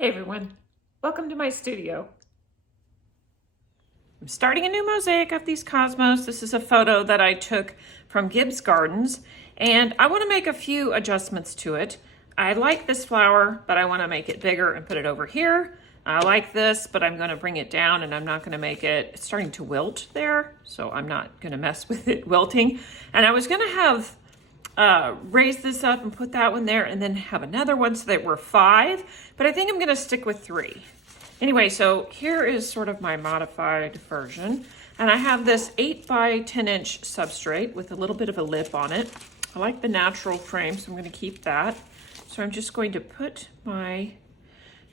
Hey everyone, welcome to my studio. I'm starting a new mosaic of these cosmos. This is a photo that I took from Gibbs Gardens, and I want to make a few adjustments to it. I like this flower, but I want to make it bigger and put it over here. I like this, but I'm going to bring it down and I'm not going to make it, it's starting to wilt there, so I'm not going to mess with it wilting. And I was going to have raise this up and put that one there and then have another one so that we're 5, but I think I'm gonna stick with 3. Anyway, so here is sort of my modified version, and I have this 8 by 10 inch substrate with a little bit of a lip on it. I like the natural frame, so I'm gonna keep that. So I'm just going to put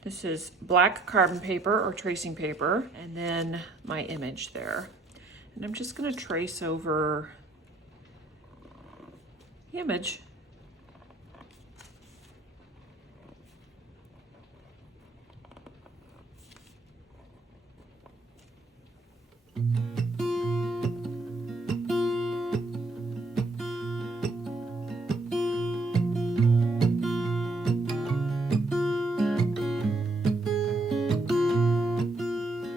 this is black carbon paper or tracing paper, and then my image there. And I'm just gonna trace over image.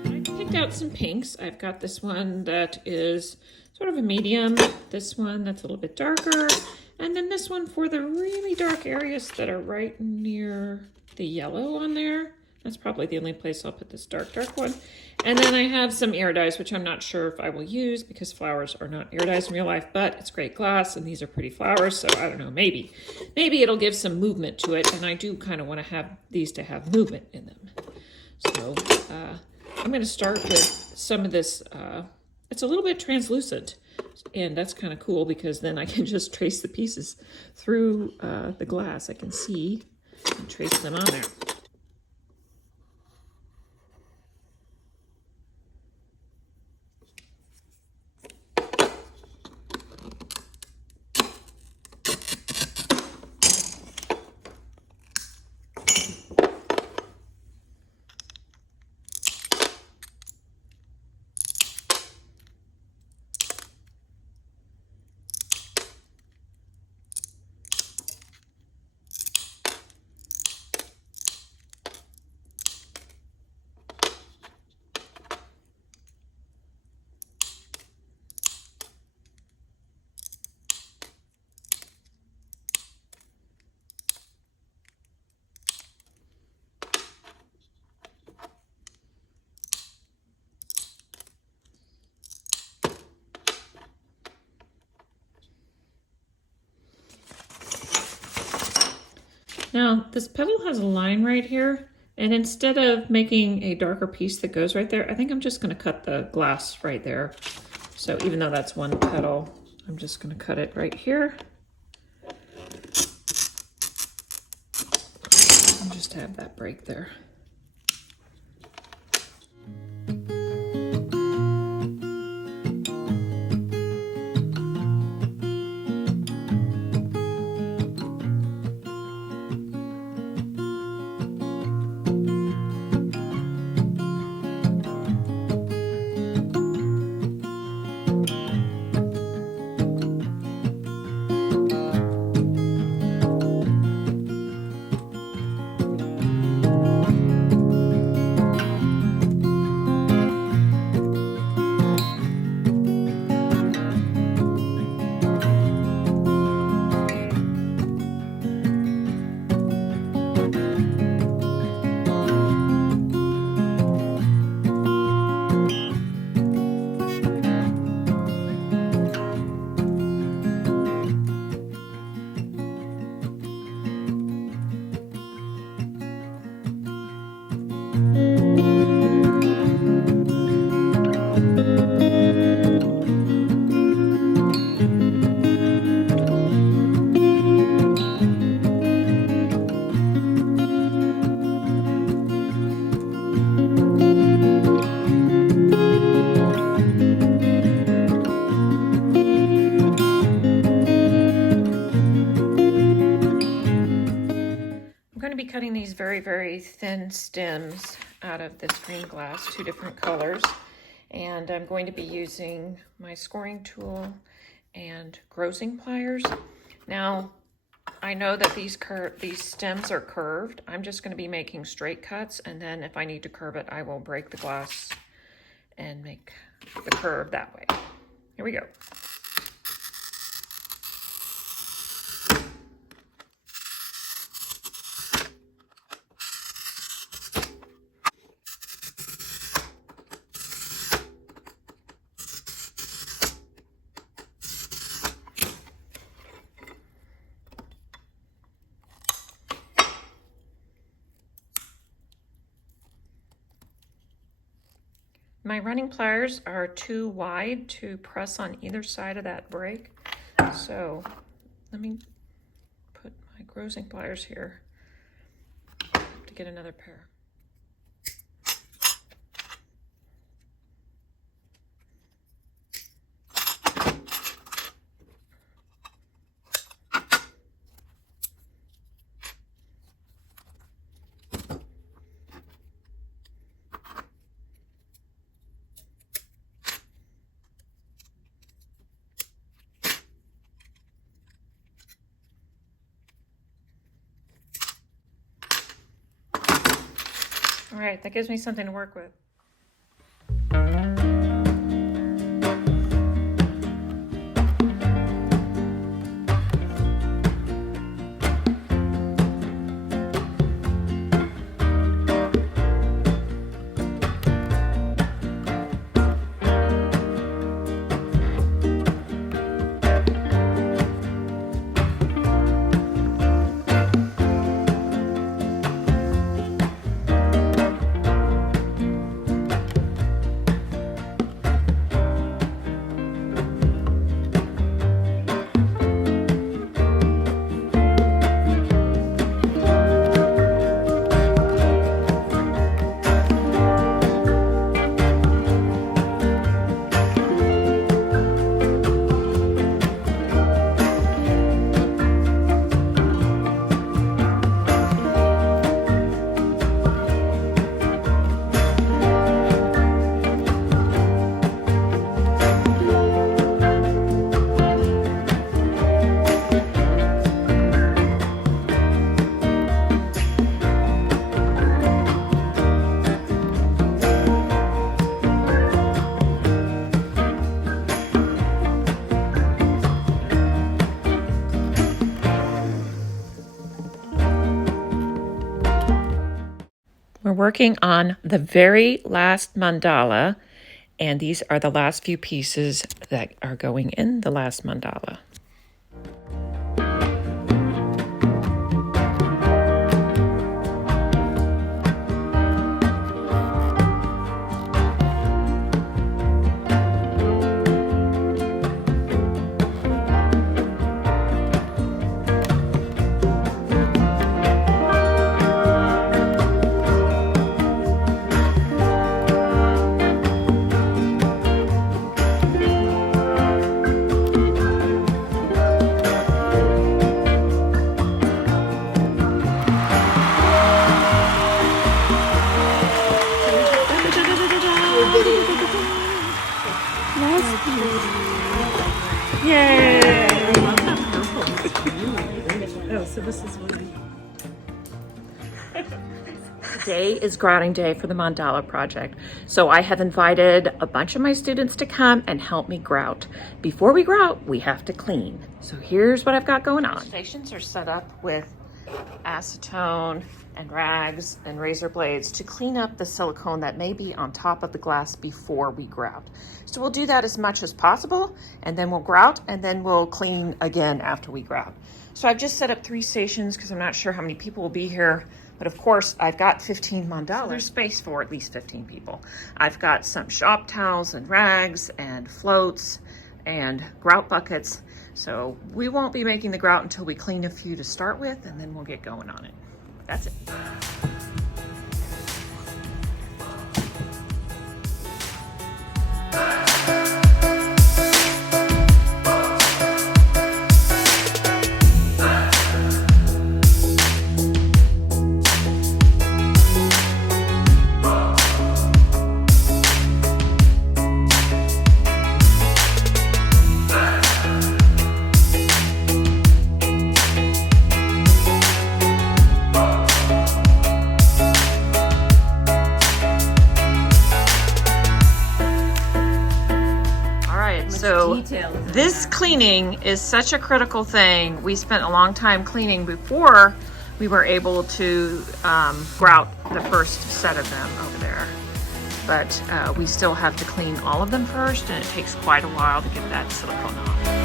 I picked out some pinks. I've got this one that is sort of a medium, this one that's a little bit darker, and then this one for the really dark areas that are right near the yellow on there. That's probably the only place I'll put this dark one. And then I have some iridized, which I'm not sure if I will use because flowers are not iridized in real life, but it's great glass and these are pretty flowers. So I don't know, maybe it'll give some movement to it. And I do kind of want to have these to have movement in them. So I'm going to start with some of this. It's a little bit translucent, and that's kind of cool because then I can just trace the pieces through the glass. I can see and trace them on there. Now, this petal has a line right here, and instead of making a darker piece that goes right there, I think I'm just going to cut the glass right there. So even though that's one petal, I'm just going to cut it right here. And just have that break there. Be cutting these very, very thin stems out of this green glass, 2 different colors, and I'm going to be using my scoring tool and grozing pliers. Now, I know that these stems are curved. I'm just going to be making straight cuts, and then if I need to curve it, I will break the glass and make the curve that way. Here we go. My running pliers are too wide to press on either side of that break. So let me put my grozing pliers here to get another pair. All right, that gives me something to work with. We're working on the very last mandala, and these are the last few pieces that are going in the last mandala. Yay! Oh, so this is what Today is grouting day for the mandala project. So I have invited a bunch of my students to come and help me grout. Before we grout, we have to clean. So here's what I've got going on. Stations are set up with acetone and rags and razor blades to clean up the silicone that may be on top of the glass before we grout. So we'll do that as much as possible, and then we'll grout, and then we'll clean again after we grout. So I've just set up 3 stations because I'm not sure how many people will be here, but of course I've got 15 mandalas. So there's space for at least 15 people. I've got some shop towels and rags and floats and grout buckets. So we won't be making the grout until we clean a few to start with, and then we'll get going on it. That's it. This cleaning is such a critical thing. We spent a long time cleaning before we were able to grout the first set of them over there. But we still have to clean all of them first, and it takes quite a while to get that silicone off.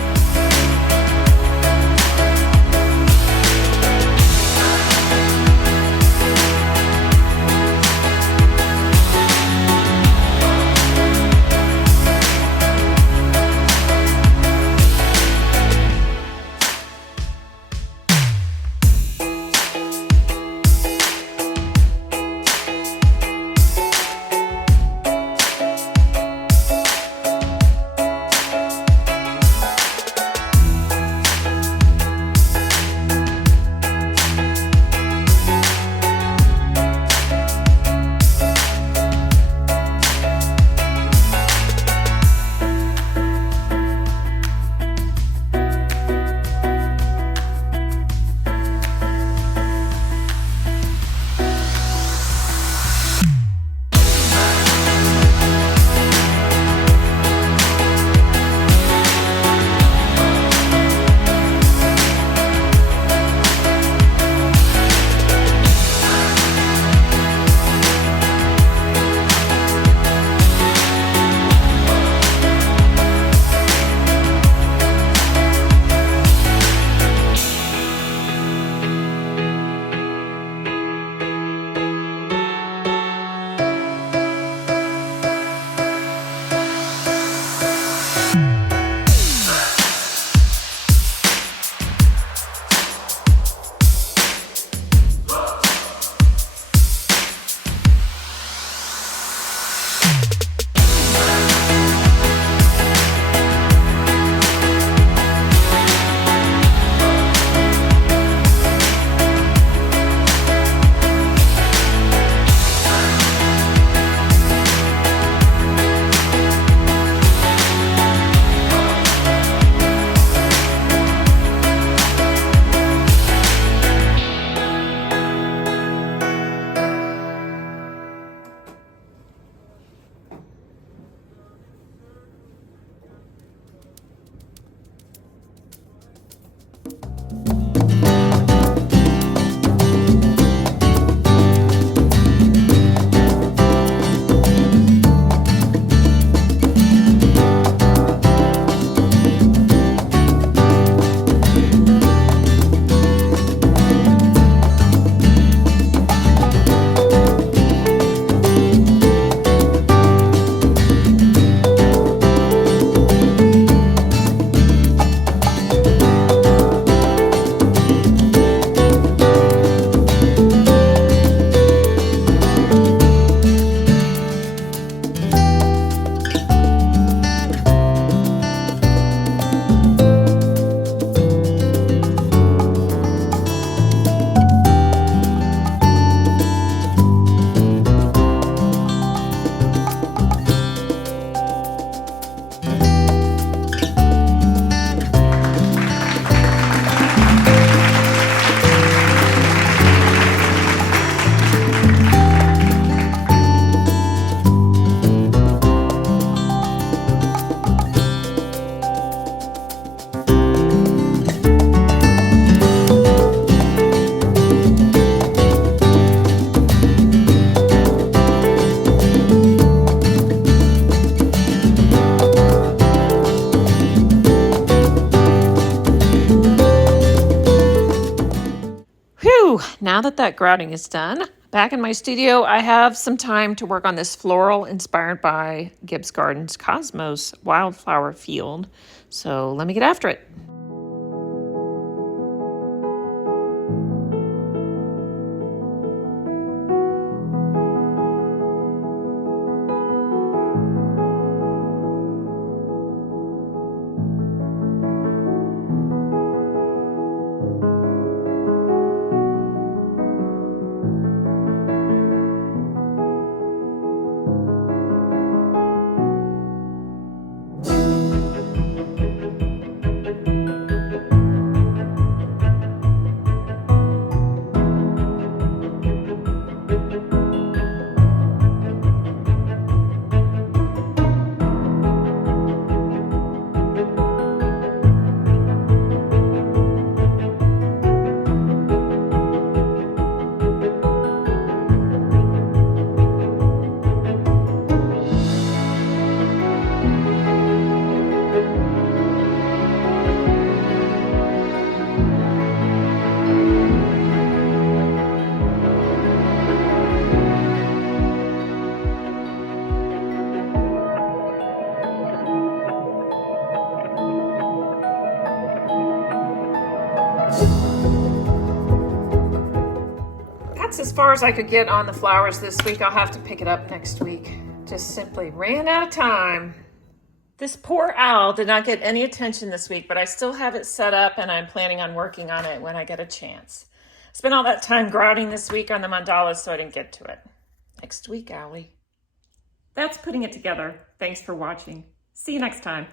Now that grouting is done, back in my studio, I have some time to work on this floral inspired by Gibbs Gardens Cosmos wildflower field. So let me get after it. far as I could get on the flowers this week. I'll have to pick it up next week. Just simply ran out of time. This poor owl did not get any attention this week, but I still have it set up and I'm planning on working on it when I get a chance. Spent all that time grouting this week on the mandalas, so I didn't get to it. Next week, Owlie. That's putting it together. Thanks for watching. See you next time.